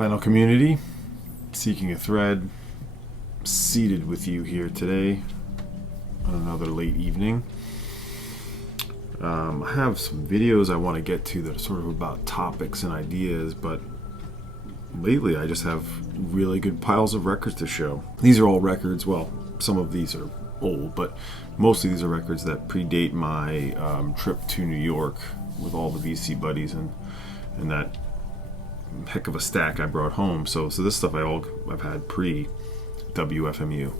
Vinyl community, seeking a thread, seated with you here today on another late evening. I have some videos I want to get to that are sort of about topics and ideas, but lately I just have really good piles of records to show. These are all records, well, some of these are old, but most of these are records that predate my trip to New York with all the VC buddies and that heck of a stack I brought home. So this stuff I've had pre-WFMU.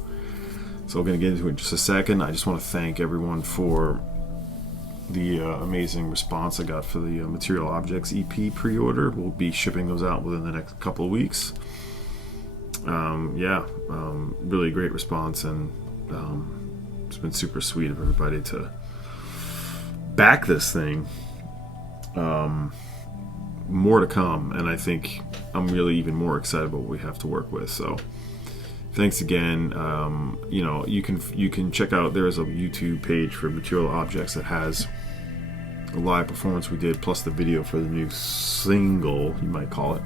So we're going to get into it in just a second. I just want to thank everyone for the amazing response I got for the Material Objects EP pre-order. We'll be shipping those out within the next couple of weeks. Really great response, and it's been super sweet of everybody to back this thing. More to come, and I think I'm really even more excited about what we have to work with. So thanks again. You can check out, there is a YouTube page for Material Objects that has a live performance we did, plus the video for the new single, you might call it.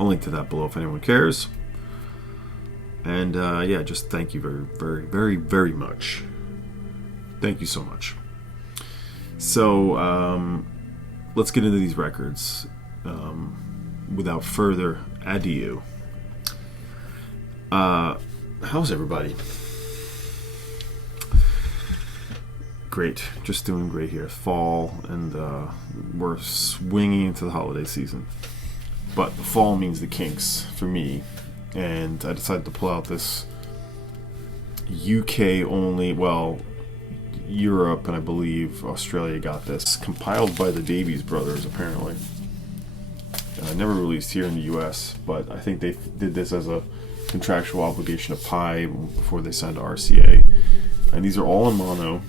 I'll link to that below if anyone cares. And just thank you very, very, very, very much. Thank you so much. So let's get into these records without further ado. How's everybody? Great, just doing great here. Fall, and we're swinging into the holiday season. But the fall means the Kinks for me, and I decided to pull out this UK only, well, Europe and I believe Australia got this, compiled by the Davies brothers apparently. Never released here in the US, but I think they did this as a contractual obligation of Pi before they signed to RCA. And these are all in mono.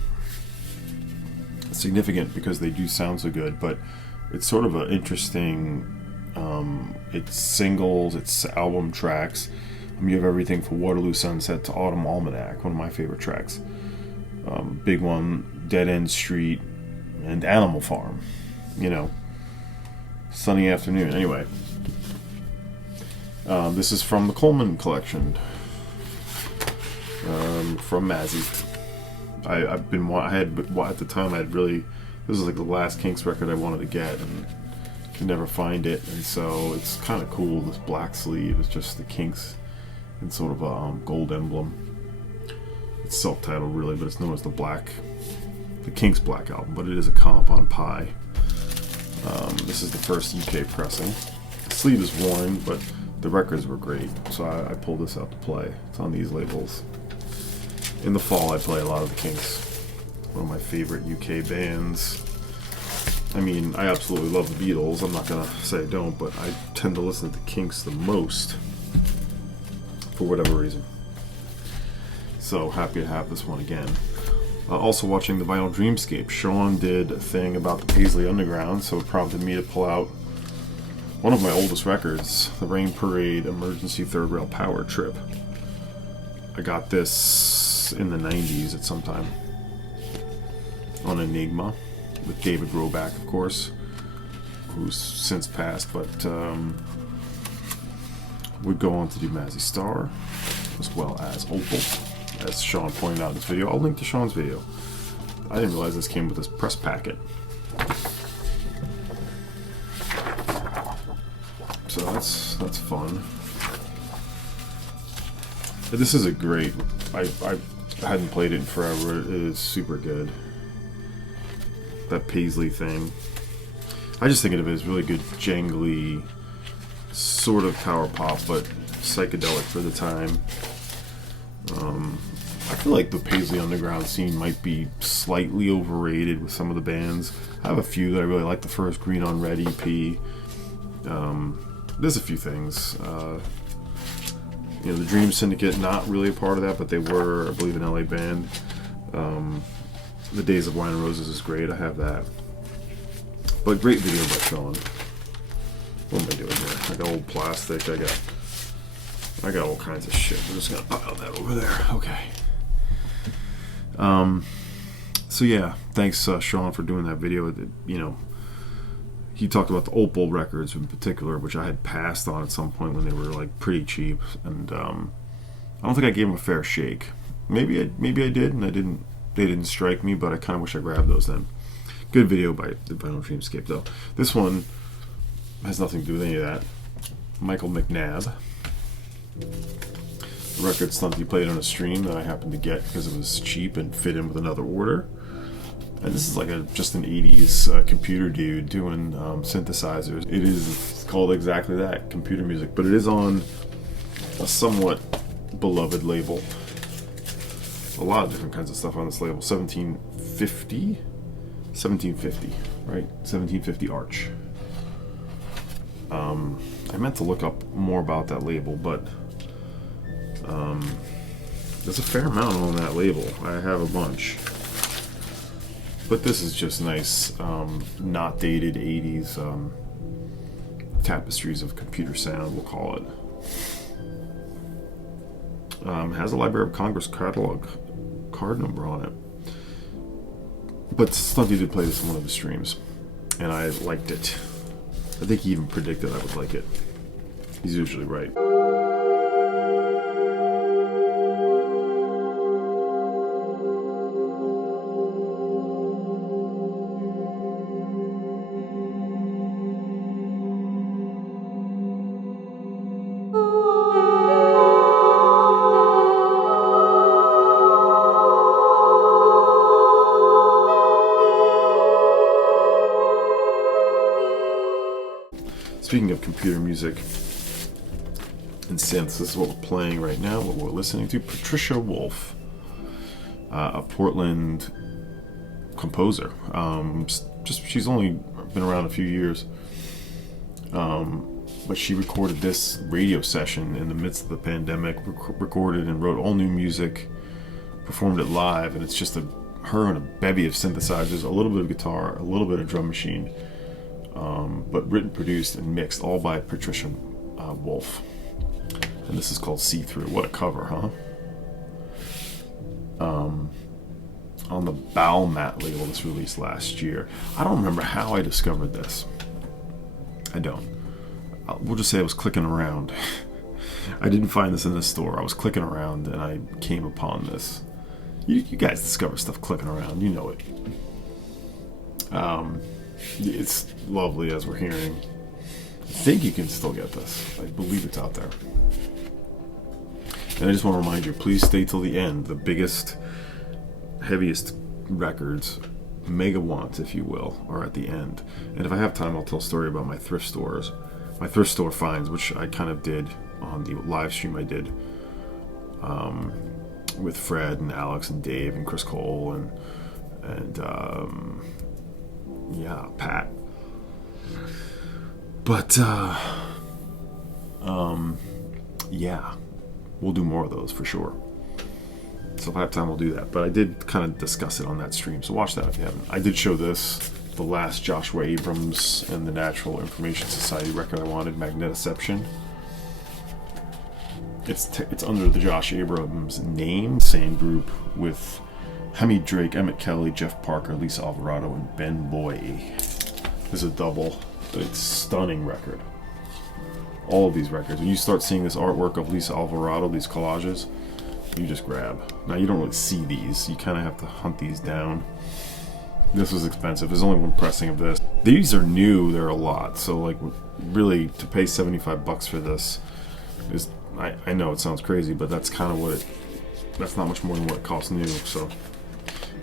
Significant because they do sound so good, but it's sort of an interesting, it's singles, it's album tracks. You have everything from Waterloo Sunset to Autumn Almanac, one of my favorite tracks. Big one, Dead End Street, and Animal Farm. Sunny Afternoon. Anyway, this is from the Coleman collection, from Mazzy. At the time this was like the last Kinks record I wanted to get, and could never find it, and so it's kind of cool. This black sleeve is just the Kinks in sort of a gold emblem. It's self-titled really, but it's known as the Kinks Black Album, but it is a comp on Pi. This is the first UK pressing. The sleeve is worn, but the records were great, so I pulled this out to play. It's on these labels. In the fall, I play a lot of the Kinks, one of my favorite UK bands. I mean, I absolutely love the Beatles. I'm not gonna say I don't, but I tend to listen to the Kinks the most for whatever reason. So happy to have this one again. Also watching the vinyl Dreamscape. Shawn did a thing about the Paisley Underground, so it prompted me to pull out one of my oldest records, the Rain Parade Emergency Third Rail Power Trip. I got this in the 90s at some time on Enigma with David Roback, of course, who's since passed, but would go on to do Mazzy Star as well as Opal, as Shawn pointed out in this video. I'll link to Shawn's video. I didn't realize this came with this press packet. So that's fun. But this is a great, I hadn't played it in forever. It is super good. That Paisley thing. I just think of it as really good, jangly, sort of power pop, but psychedelic for the time. I feel like the Paisley Underground scene might be slightly overrated with some of the bands. I have a few that I really like. The first Green on Red EP. There's a few things. The Dream Syndicate, not really a part of that, but they were, I believe, an LA band. The Days of Wine and Roses is great. I have that. But great video by Shawn. What am I doing here? I got old plastic. I got all kinds of shit. I'm just gonna pile that over there. Okay. So yeah, thanks Shawn for doing that video. He he talked about the Opal records in particular, which I had passed on at some point when they were like pretty cheap, and I don't think I gave them a fair shake. Maybe I did, and they didn't strike me, but I kind of wish I grabbed those then. Good video by the Dreamscape though. This one has nothing to do with any of that. Michael McNabb. The record stunt he played on a stream that I happened to get because it was cheap and fit in with another order. And this is like just an 80s computer dude doing synthesizers. It is called exactly that, computer music, but it is on a somewhat beloved label. A lot of different kinds of stuff on this label. 1750, right? 1750 Arch. I meant to look up more about that label, but there's a fair amount on that label. I have a bunch. But this is just nice, not dated 80s tapestries of computer sound, we'll call it. Has a Library of Congress catalog card number on it. But Stunty did play this in one of the streams, and I liked it. I think he even predicted I would like it. He's usually right. Speaking of computer music and synths, this is what we're playing right now, what we're listening to. Patricia Wolf, a Portland composer. She's only been around a few years, but she recorded this radio session in the midst of the pandemic, recorded and wrote all new music, performed it live, and it's just her and a bevy of synthesizers, a little bit of guitar, a little bit of drum machine. But written, produced, and mixed all by Patricia Wolf. And this is called See-Through. What a cover, huh? On the Balmat label this released last year. I don't remember how I discovered this. I don't. We'll just say I was clicking around. I didn't find this in the store. I was clicking around and I came upon this. You guys discover stuff clicking around. You know it. It's lovely, as we're hearing. I think you can still get this. I believe it's out there. And I just want to remind you, please stay till the end. The biggest, heaviest records, mega wants, if you will, are at the end. And if I have time, I'll tell a story about my thrift stores. My thrift store finds, which I kind of did on the live stream I did with Fred and Alex and Dave and Chris Cole and Pat. But we'll do more of those for sure. So if I have time, we'll do that. But I did kind of discuss it on that stream, so watch that if you haven't. I did show this, the last Joshua Abrams and the Natural Information Society record I wanted, Magnetoception. It's under the Josh Abrams name, same group with Hemi Drake, Emmett Kelly, Jeff Parker, Lisa Alvarado, and Ben Boy. This is a double. It's a stunning record. All of these records. When you start seeing this artwork of Lisa Alvarado, these collages, you just grab. Now you don't really see these. You kind of have to hunt these down. This was expensive. There's only one pressing of this. These are new. They're a lot. So like, really, to pay $75 for this is. I know it sounds crazy, but that's kind of what that's not much more than what it costs new. So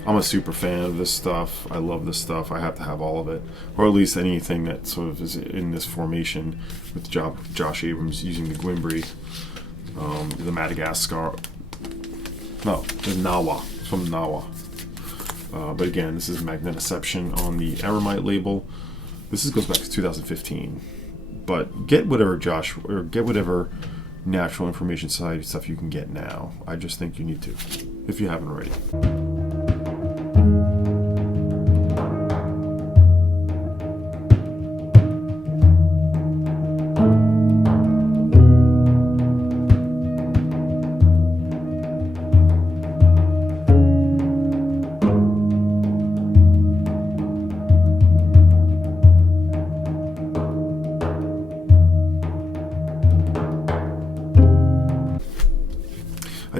I'm a super fan of this stuff. I love this stuff. I have to have all of it, or at least anything that sort of is in this formation with Josh Abrams using the Guimbri, the Madagascar. No, the Nawa. It's from Nawa. But again, this is Magnetoception on the Eremite label. This goes back to 2015. But get whatever Natural Information Society stuff you can get now. I just think you need to, if you haven't already.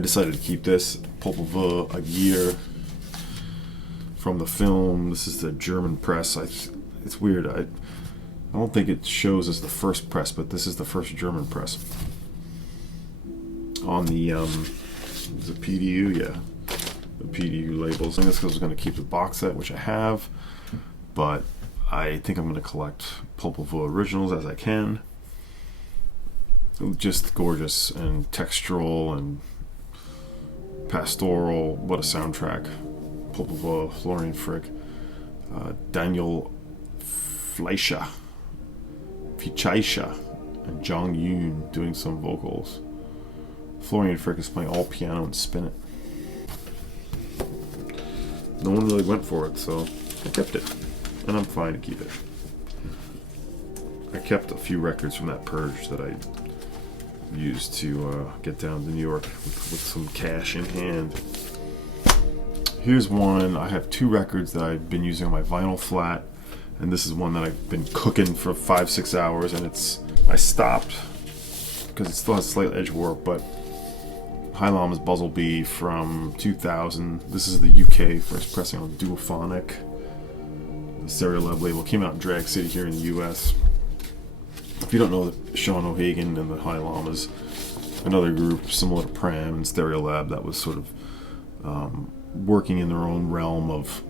decided to keep this Popol Vuh Aguirre from the film. This is the German press. It's weird. I don't think it shows as the first press, but this is the first German press on the is it PDU? Yeah, the PDU labels. I think that's because I was going to keep the box set, which I have, but I think I'm going to collect Popol Vuh originals as I can. Just gorgeous and textural and pastoral. What a soundtrack. Popol Vuh, Florian Frick, Daniel Fleischer, Fichaisha, and Jong Yoon doing some vocals. Florian Frick is playing all piano and spin it. No one really went for it, so I kept it. And I'm fine to keep it. I kept a few records from that purge that I used to get down to New York with some cash in hand. Here's one. I have two records that I've been using on my vinyl flat, and this is one that I've been cooking for 5-6 hours, and I stopped because it still has slight edge warp, but Llamas Buzzle B from 2000. This is the UK first pressing on Duophonic. The Stereolab label came out in Drag City here in the US. If you don't know Shawn O'Hagan and the Llamas, another group similar to Pram and Stereolab that was sort of working in their own realm of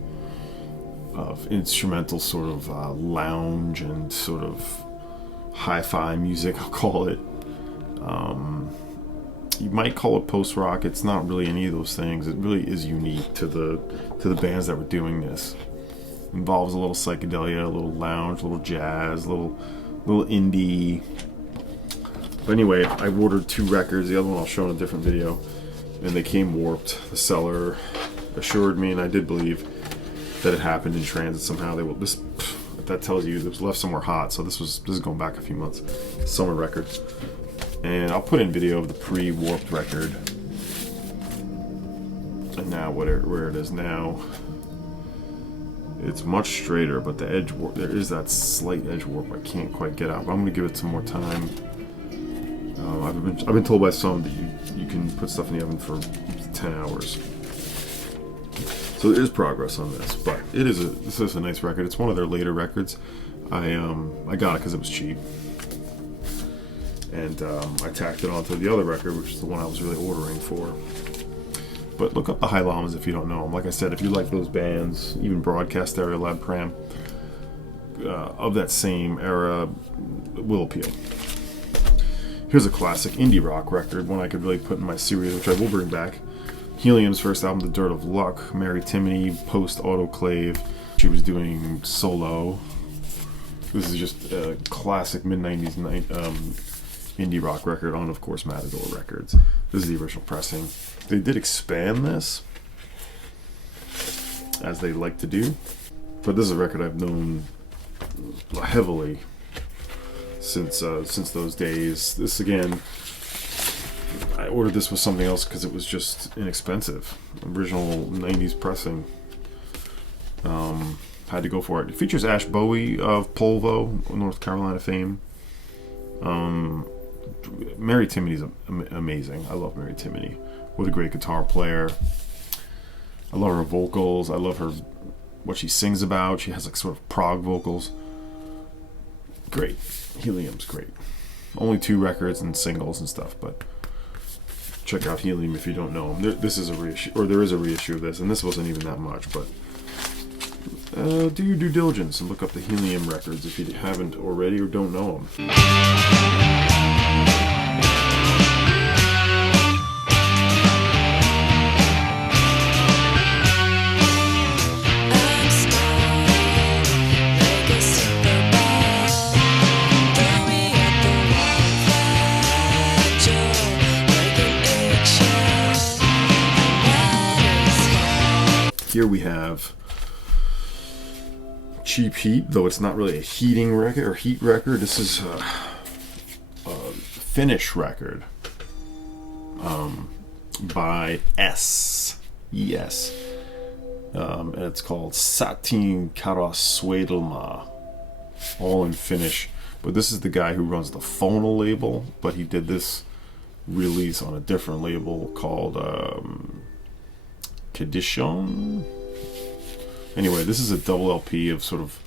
instrumental sort of lounge and sort of hi-fi music, I'll call it. You might call it post-rock. It's not really any of those things. It really is unique to the bands that were doing this. It involves a little psychedelia, a little lounge, a little jazz, a little indie. But anyway, I ordered two records. The other one I'll show in a different video, and they came warped. The seller assured me, and I did believe that it happened in transit somehow. That tells you it was left somewhere hot. So this is going back a few months. Summer record. And I'll put in video of the pre-warped record. And now where it is now. It's much straighter, but the edge warp, there is that slight edge warp I can't quite get out. But I'm going to give it some more time. I've been told by some that you can put stuff in the oven for 10 hours. So there is progress on this, but this is a nice record. It's one of their later records. I got it because it was cheap. And I tacked it onto the other record, which is the one I was really ordering for. But look up the Llamas if you don't know them. Like I said, if you like those bands, even Broadcast, Stereolab, Pram, of that same era, will appeal. Here's a classic indie rock record, one I could really put in my series, which I will bring back. Helium's first album, The Dirt of Luck, Mary Timony, post-Autoclave. She was doing solo. This is just a classic mid-90s indie rock record on, of course, Matador Records. This is the original pressing. They did expand this, as they like to do, but this is a record I've known heavily since those days. This, again, I ordered this with something else because it was just inexpensive. Original 90s pressing. Had to go for it. It features Ash Bowie of Popol Vuh, North Carolina fame. Mary Timony's amazing. I love Mary Timony. What a great guitar player. I love her vocals. I love her, what she sings about. She has like sort of prog vocals. Great. Helium's great. Only 2 records and singles and stuff, but check out Helium if you don't know them. This is a reissue, or there is a reissue of this, and this wasn't even that much, but do your due diligence and look up the Helium records if you haven't already or don't know them. Here we have Cheap Heat, though it's not really a heating record or heat record. This is a Finnish record by S. Yes. And it's called Sateenkaarisuudelma, all in Finnish. But this is the guy who runs the Phonal label, but he did this release on a different label called Percussion. Anyway, this is a double LP of sort of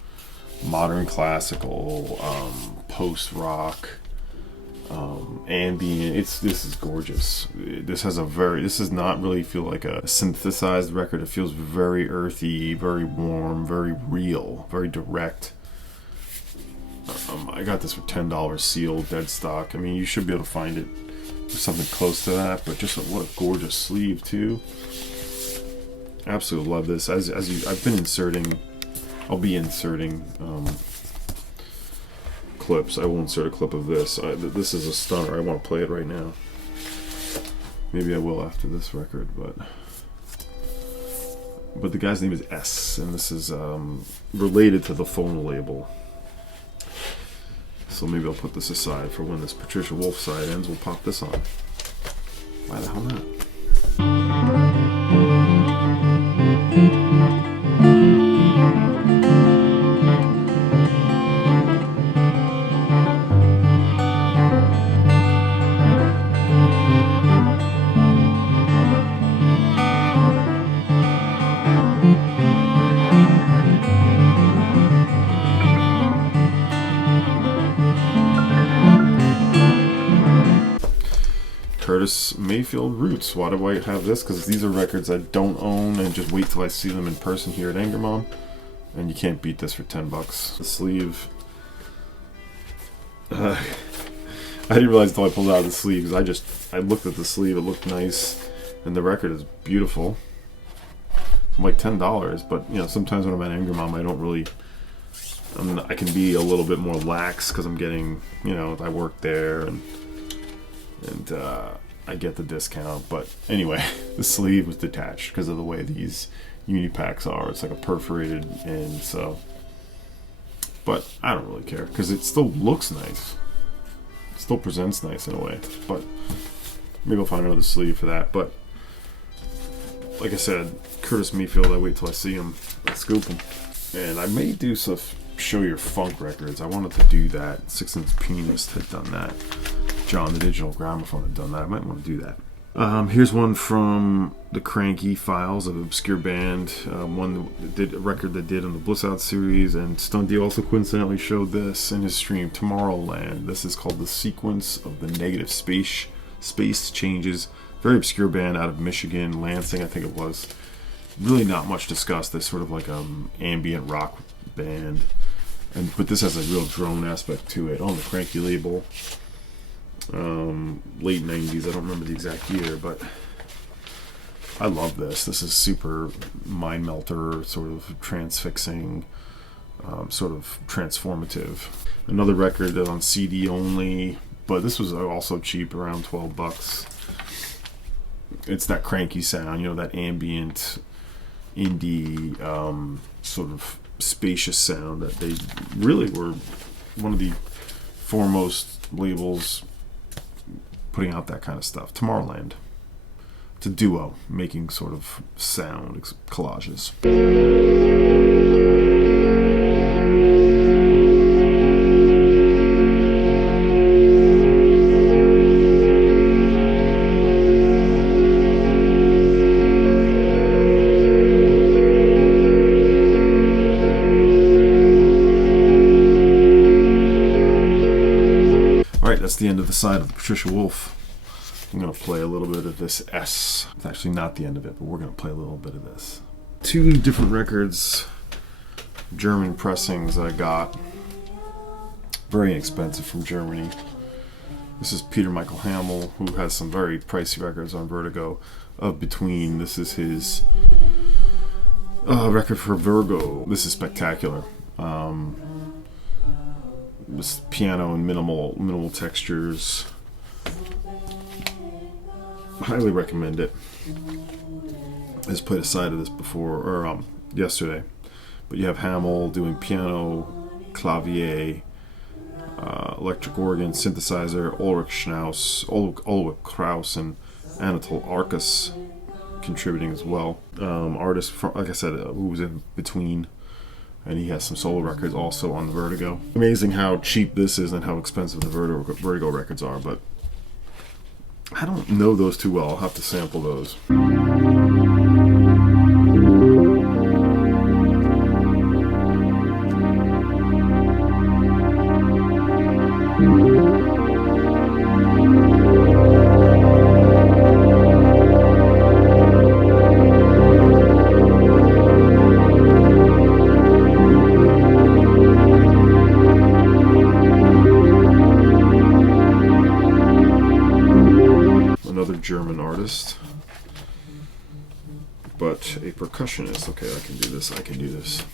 modern classical, post-rock, ambient. This is gorgeous. This does not really feel like a synthesized record. It feels very earthy, very warm, very real, very direct. I got this for $10 sealed, dead stock. I mean, you should be able to find it for something close to that, but just what a gorgeous sleeve too. Absolutely love this. I've been inserting, I'll be inserting clips. I will insert a clip of this. This is a stunner. I want to play it right now. Maybe I will after this record, but the guy's name is S, and this is related to the Phono label. So maybe I'll put this aside for when this Patricia Wolf side ends. We'll pop this on. Why the hell not? Mayfield Roots. Why do I have this? Because these are records I don't own, and just wait till I see them in person here at Enigma, and you can't beat this for $10. The sleeve, I didn't realize until I pulled it out of the sleeve, because I looked at the sleeve, it looked nice, and the record is beautiful. I'm like $10, but you know, sometimes when I'm at Enigma, I don't really, I can be a little bit more lax because I'm getting, you know, I work there, and I get the discount. But anyway, the sleeve was detached because of the way these Unipacks are. It's like a perforated end, so. But I don't really care because it still looks nice. It still presents nice in a way. But maybe I'll find another sleeve for that. But like I said, Curtis Mayfield, I wait till I see him, scoop him. And I may do some Show Your Funk records. I wanted to do that. 6-inch Pianist had done that. John, the Digital Gramophone, had done that. I might want to do that. Here's one from the Kranky files of an obscure band. One that did a record that did on the Bliss Out series, and Stunty also coincidentally showed this in his stream, Tomorrowland. This is called The Sequence of the Negative Space Changes. Very obscure band out of Michigan, Lansing, I think it was. Really not much discussed. They're sort of like ambient rock band, but this has a real drone aspect to it on the Kranky label. Late 90s, I don't remember the exact year, but I love this. This is super mind melter, sort of transfixing, sort of transformative. Another record on CD only, but this was also cheap, around $12. It's that Kranky sound, you know, that ambient indie sort of spacious sound that they really were one of the foremost labels putting out that kind of stuff. Tomorrowland. It's a duo making sort of sound collages. That's the end of the side of the Patricia Wolf. I'm going to play a little bit of this S. It's actually not the end of it, but we're going to play a little bit of this. Two different records, German pressings that I got. Very inexpensive from Germany. This is Peter Michael Hamel, who has some very pricey records on Vertigo. Of Between, this is his record for Wergo. This is spectacular. This piano and minimal textures. Highly recommend it. I just played a side of this before, or yesterday. But you have Hamel doing piano, clavier, electric organ, synthesizer, Ulrich Kraus, and Anatol Arkus contributing as well. Artist, from, like I said, who was in between. And he has some solo records also on the Vertigo. Amazing how cheap this is and how expensive the Vertigo records are, but I don't know those too well. I'll have to sample those. German artist, but a percussionist. Okay, I can do this. I can do this.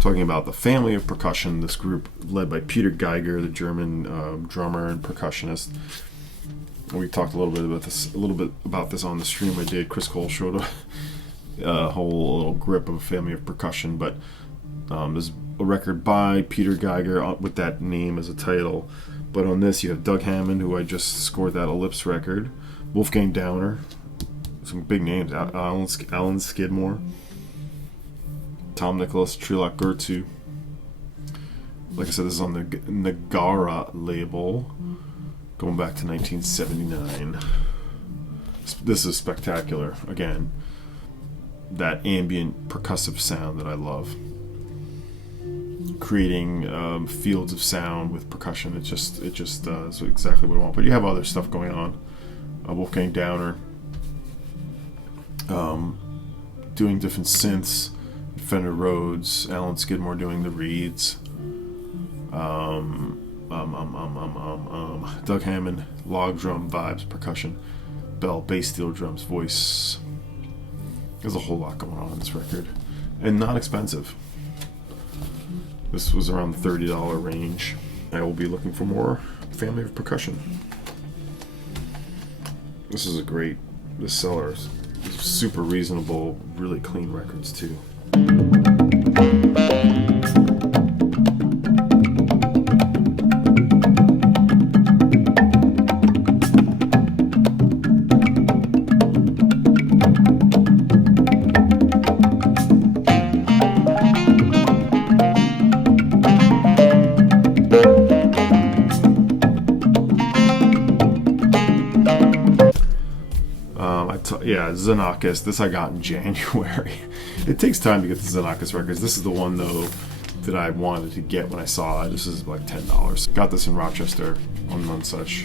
Talking about the family of percussion, this group led by Peter Geiger, the German drummer and percussionist. We talked a little bit about this on the stream I did. Chris Cole showed a whole little grip of a family of percussion, but there's a record by Peter Geiger with that name as a title. But on this, you have Doug Hammond, who I just scored that Ellipse record. Wolfgang Downer, some big names. Alan Skidmore, Tom Nicholas, Trilak Gurtu. Like I said, this is on the Nagara label, going back to 1979. This is spectacular. Again, that ambient percussive sound that I love. Creating fields of sound with percussion. It just is exactly what I want. But you have other stuff going on. Wolfgang Downer doing different synths, Fender Rhodes, Alan Skidmore doing the reeds, Doug Hammond, log drum vibes, percussion, bell, bass, steel drums, voice. There's a whole lot going on this record, and not expensive. This was around the $30 range. I will be looking for more family of percussion. This is a great, this seller is super reasonable, really clean records too. Yeah, Xenakis. This I got in January. It takes time to get the Xenakis records. This is the one, though, that I wanted to get when I saw it. This is like $10. Got this in Rochester on Nonsuch.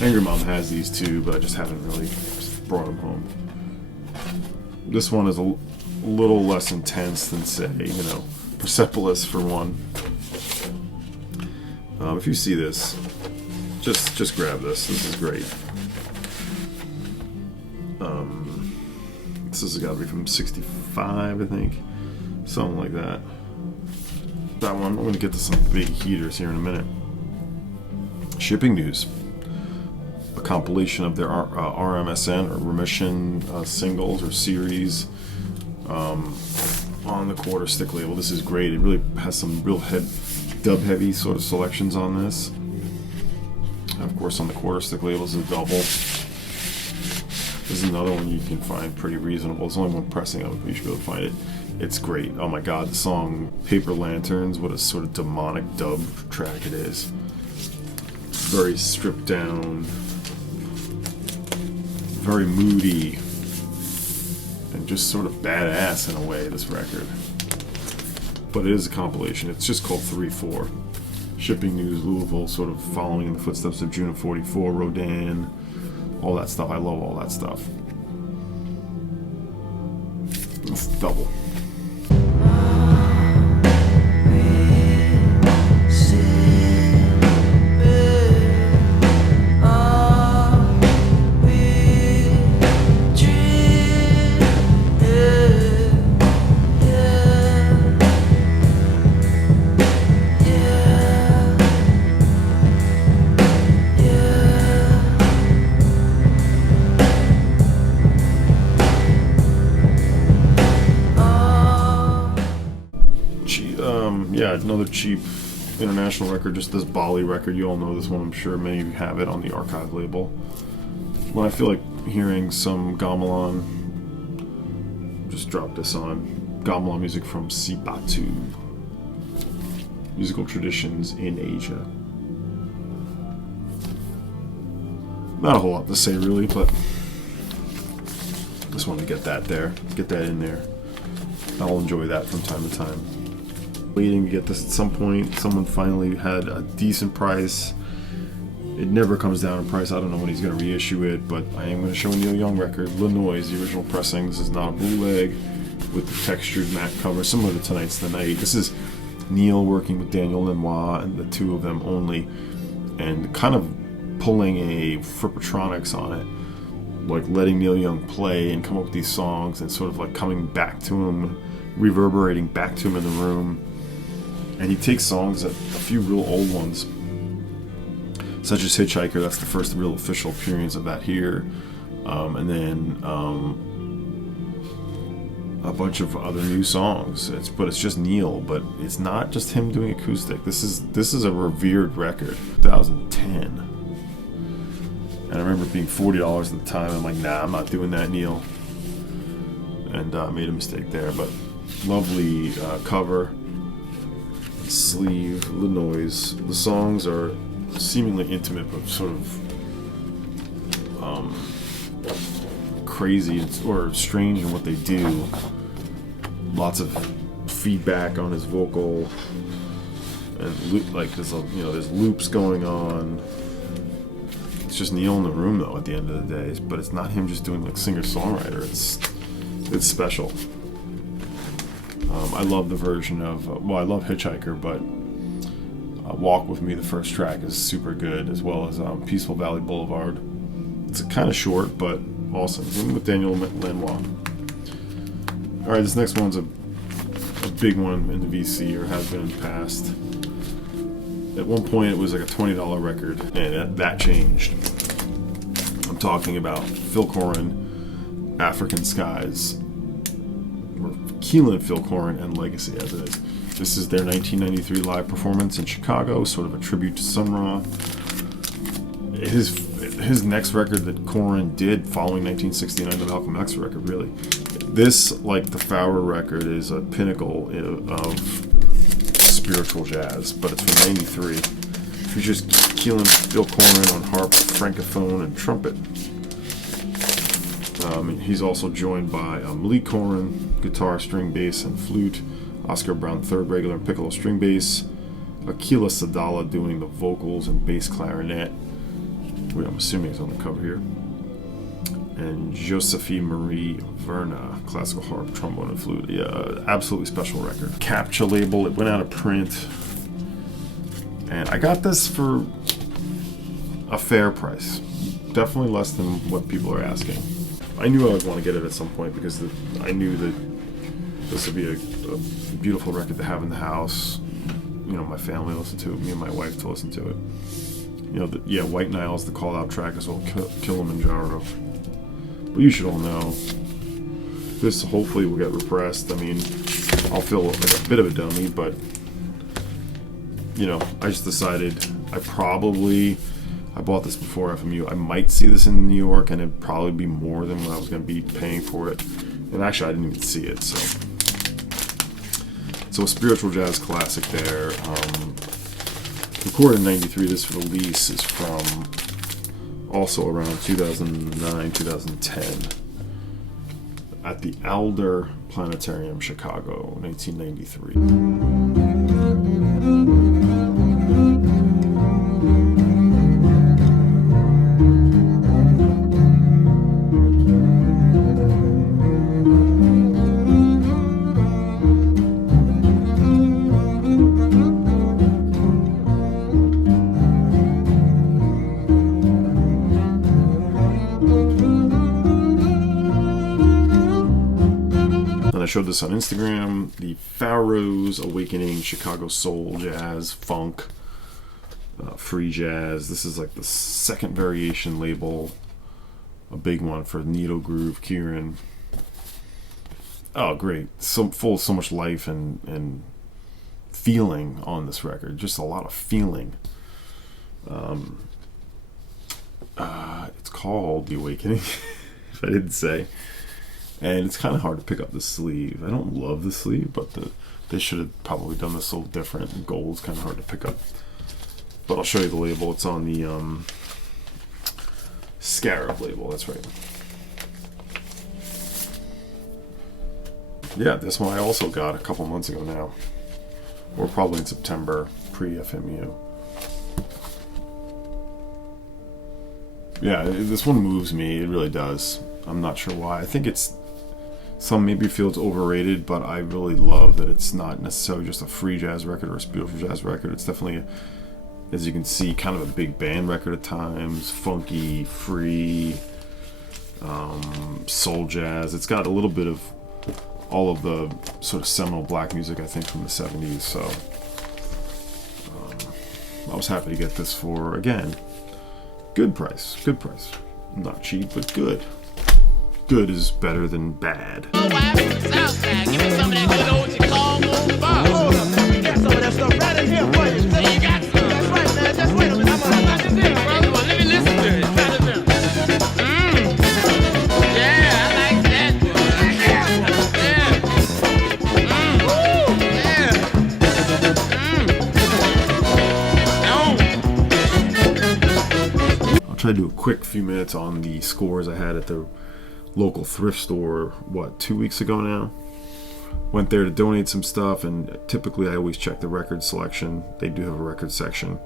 Angry Mom has these too, but I just haven't really brought them home. This one is a little less intense than, say, Persepolis for one. If you see this, just grab this. This is great. This has got to be from 65, I think. Something like that. That one, I'm going to get to some big heaters here in a minute. Shipping News. A compilation of their RMSN, or Remission singles or series on the Quarter Stick label. This is great. It really has some real dub-heavy sort of selections on this. And of course, on the Quarter Stick label is a double. This is another one you can find pretty reasonable. There's only one pressing of it, but you should be able to find it. It's great. Oh my god, the song Paper Lanterns, what a sort of demonic dub track it is. Very stripped down, very moody, and just sort of badass in a way, this record. But it is a compilation. It's just called 3-4. Shipping News, Louisville, sort of following in the footsteps of June of 44, Rodin, all that stuff. I love all that stuff. It's double. Yeah, another cheap international record, just this Bali record. You all know this one, I'm sure many of you have it on the Archive label. When I feel like hearing some gamelan, just drop this on. Gamelan music from Sibatu. Musical traditions in Asia. Not a whole lot to say really, but just wanted to get that in there. I'll enjoy that from time to time. Waiting to get this at some point. Someone finally had a decent price. It never comes down in price. I don't know when he's going to reissue it, but I am going to show a Neil Young record, Lanois, the original pressing. This is not a bootleg with the textured matte cover, similar to Tonight's the Night. This is Neil working with Daniel Lanois and the two of them only, and kind of pulling a Frippertronics on it, like letting Neil Young play and come up with these songs and sort of like coming back to him, reverberating back to him in the room. And he takes songs, a few real old ones, such as Hitchhiker. That's the first real official appearance of that here, and then a bunch of other new songs. But it's just Neil. But it's not just him doing acoustic. This is a revered record. 2010, and I remember it being $40 at the time. I'm like, nah, I'm not doing that, Neil. And made a mistake there. But lovely cover. Sleeve, Lanois. The songs are seemingly intimate, but sort of crazy or strange in what they do. Lots of feedback on his vocal, and like there's loops going on. It's just Neil in the room though at the end of the day, but it's not him just doing like singer-songwriter. It's special. I love the version of, I love Hitchhiker, but Walk With Me, the first track, is super good, as well as Peaceful Valley Boulevard. It's kind of short, but awesome. Even with Daniel Lanois. Alright, this next one's a big one in the VC, or has been in the past. At one point, it was like a $20 record, and that changed. I'm talking about Phil Corin, African Skies, or Keelan Phil Corin and Legacy, as it is. This is their 1993 live performance in Chicago, sort of a tribute to Sun Ra. His next record that Corin did following 1969, the Malcolm X record, really. This, like the Fowler record, is a pinnacle of spiritual jazz, but it's from '93. Features Keelan Phil Corin on harp, francophone, and trumpet. He's also joined by Malik Corin, guitar, string, bass, and flute. Oscar Brown III, regular and piccolo string bass. Akila Sadala doing the vocals and bass clarinet, which I'm assuming is on the cover here. And Josephine Marie Verna, classical harp, trombone, and flute. Yeah, absolutely special record. Capture label, it went out of print. And I got this for a fair price. Definitely less than what people are asking. I knew I would want to get it at some point because I knew that this would be a beautiful record to have in the house. You know, my family listened to it, me and my wife to listen to it. You know, White Nile is the call-out track as well, Kilimanjaro. But you should all know, this hopefully will get repressed. I mean, I'll feel like a bit of a dummy, but, you know, I just decided I bought this before FMU. I might see this in New York, and it'd probably be more than what I was going to be paying for it. And actually, I didn't even see it, so a spiritual jazz classic there. Recorded in '93, this release is from also around 2009, 2010 at the Alder Planetarium, Chicago, 1993. I showed this on Instagram, the Pharaohs Awakening, Chicago Soul, Jazz, Funk, Free Jazz. This is like the second variation label, a big one for Needle Groove, Kieran. Oh, great. So much life and feeling on this record. Just a lot of feeling. It's called The Awakening, if I didn't say. And it's kind of hard to pick up the sleeve. I don't love the sleeve, but they should have probably done this a little different. Gold's kind of hard to pick up. But I'll show you the label. It's on the Scarab label, that's right. Yeah, this one I also got a couple months ago now. Or probably in September, pre-FMU. Yeah, this one moves me, it really does. I'm not sure why. I think it's, some maybe feels overrated, but I really love that it's not necessarily just a free jazz record or a beautiful jazz record. It's definitely, as you can see, kind of a big band record at times. Funky, free, soul jazz. It's got a little bit of all of the sort of seminal black music, I think, from the 70s. So I was happy to get this for, again, good price. Good price. Not cheap, but good. Good is better than bad. Give me some of that good old Chicago bar. Hold up, man. We got some of that stuff right in here for you. So you got some. That's right, man. Just wait a minute. I'm gonna this in, bro. Let me listen to it. Try this out. Yeah, I like that. Yeah. I'll try to do a quick few minutes on the scores I had at the local thrift store, 2 weeks ago now. Went there to donate some stuff, and typically I always check the record selection. They do have a record section.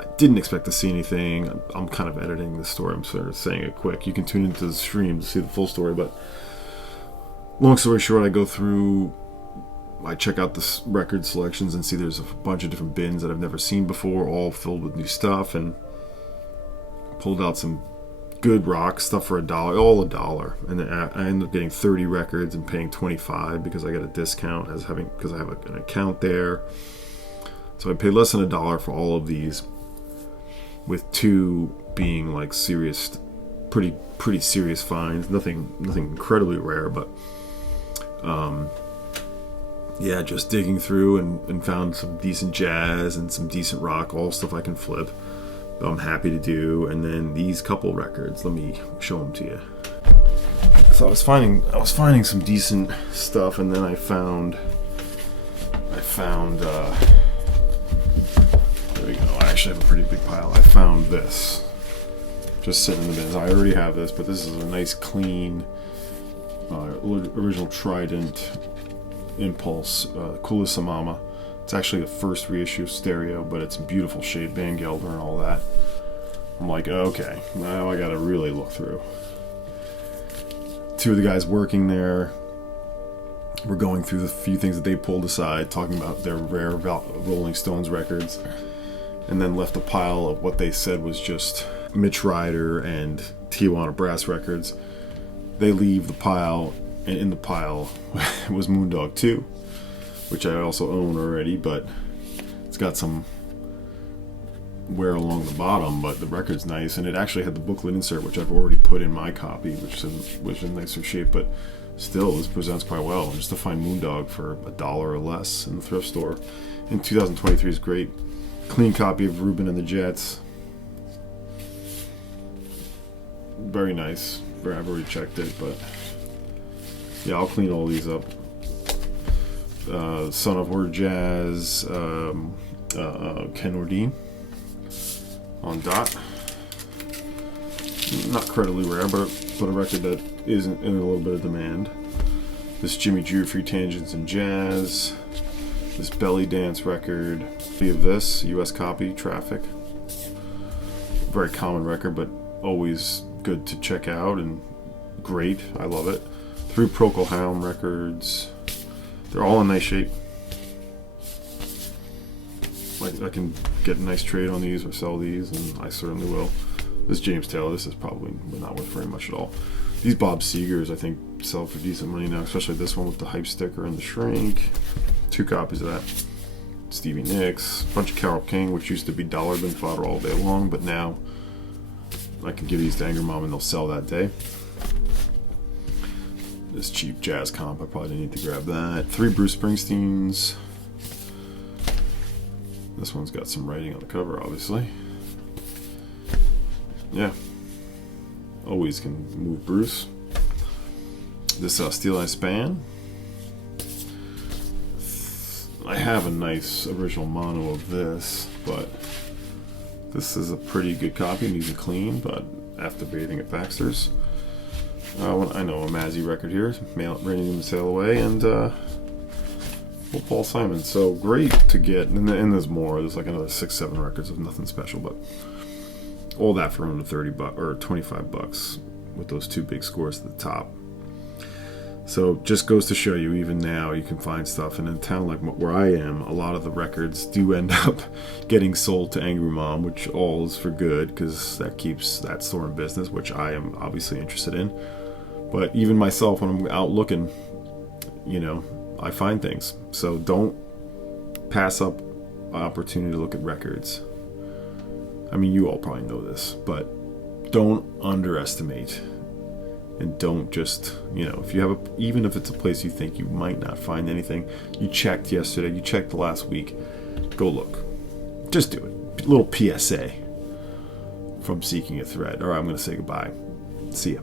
I didn't expect to see anything. I'm kind of editing the story. I'm sort of saying it quick. You can tune into the stream to see the full story, but long story short, I go through, I check out the record selections and see there's a bunch of different bins that I've never seen before, all filled with new stuff, and pulled out some good rock stuff for $1, all $1, and then I ended up getting 30 records and paying 25 because I got a discount because I have an account there. So I paid less than $1 for all of these, with 2 being like serious, pretty serious finds. Nothing incredibly rare, but yeah, just digging through and found some decent jazz and some decent rock, all stuff I can flip. I'm happy to do. And then these couple records, let me show them to you. So I was finding some decent stuff, and then I found there we go. I actually have a pretty big pile. I found this just sitting in the bins. I already have this, but this is a nice clean original Trident Impulse Kulisamama. It's actually the first reissue of stereo, but it's in beautiful shape, Van Gelder and all that. I'm like, okay, now I gotta really look through. 2 of the guys working there were going through the few things that they pulled aside, talking about their rare Rolling Stones records, and then left a pile of what they said was just Mitch Ryder and Tijuana Brass records. They leave the pile, and in the pile was Moondog 2, which I also own already, but it's got some wear along the bottom, but the record's nice, and it actually had the booklet insert, which I've already put in my copy, which is in nicer shape, but still, this presents quite well. Just to find Moondog for $1 or less in the thrift store in 2023 is great. Clean copy of Reuben and the Jets. Very nice. I've already checked it, but yeah, I'll clean all these up. Son of Word Jazz, Ken Ordine on dot. Not incredibly rare, but a record that isn't in a little bit of demand. This Jimmy Giuffre Tangents and Jazz. This Belly Dance record. Of this US copy, Traffic. Very common record, but always good to check out and great. I love it. 3 Procol Harum records. They're all in nice shape. I can get a nice trade on these or sell these, and I certainly will. This James Taylor, this is probably not worth very much at all. These Bob Segers, I think, sell for decent money now, especially this one with the hype sticker and the shrink. 2 copies of that. Stevie Nicks, a bunch of Carole King, which used to be dollar bin fodder all day long, but now I can give these to Anger Mom and they'll sell that day. This cheap jazz comp, I probably didn't need to grab that. 3 Bruce Springsteens. This one's got some writing on the cover, obviously. Yeah. Always can move Bruce. This Steel Eye Span. I have a nice original mono of this, but This is a pretty good copy, needs a clean, but after bathing at Baxter's. I know a Mazzy record here, Ready to Sail Away, and Paul Simon. So great to get, and there's more. There's like another 6-7 records of nothing special, but all that for under $30 or $25 with those 2 big scores at the top. So just goes to show you, even now you can find stuff, and in a town like where I am, a lot of the records do end up getting sold to Angry Mom, which all is for good because that keeps that store in business, which I am obviously interested in. But even myself, when I'm out looking, you know, I find things. So don't pass up an opportunity to look at records. I mean, you all probably know this, but don't underestimate. And don't just, you know, if you have even if it's a place you think you might not find anything, you checked yesterday, you checked the last week, go look. Just do it. A little PSA from Seeking a Thread. All right, I'm going to say goodbye. See ya.